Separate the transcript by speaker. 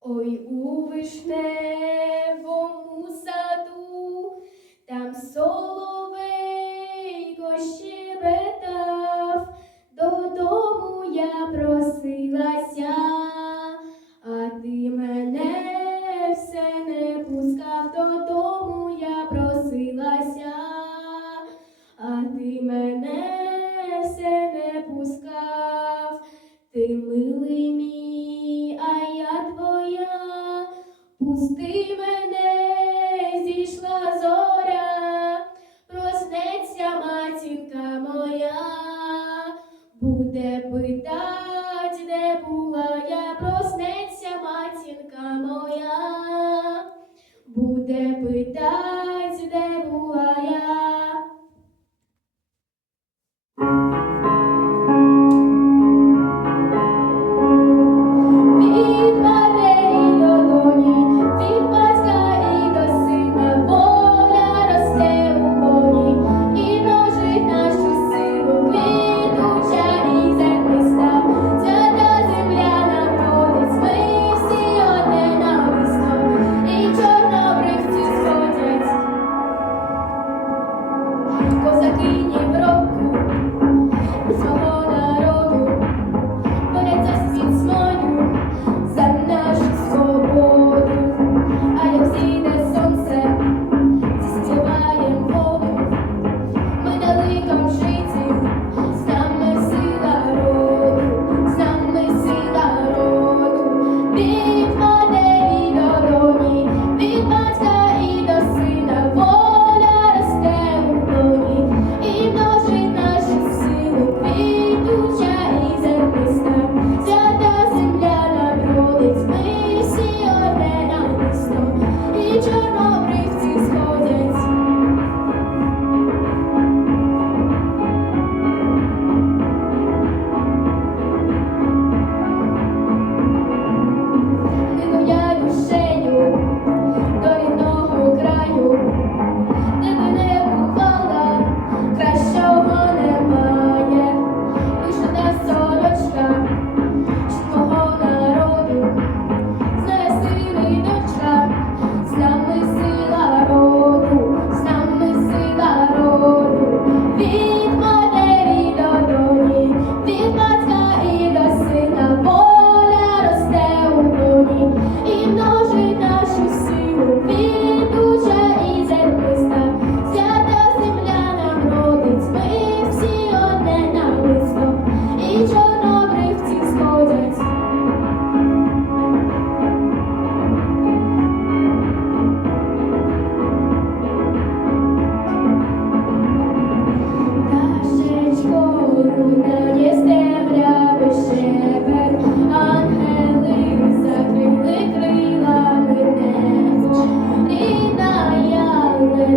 Speaker 1: Ой у вишневому саду там соловейко щебетав, додому я просилася, а ти мене все не пускав додому. could die.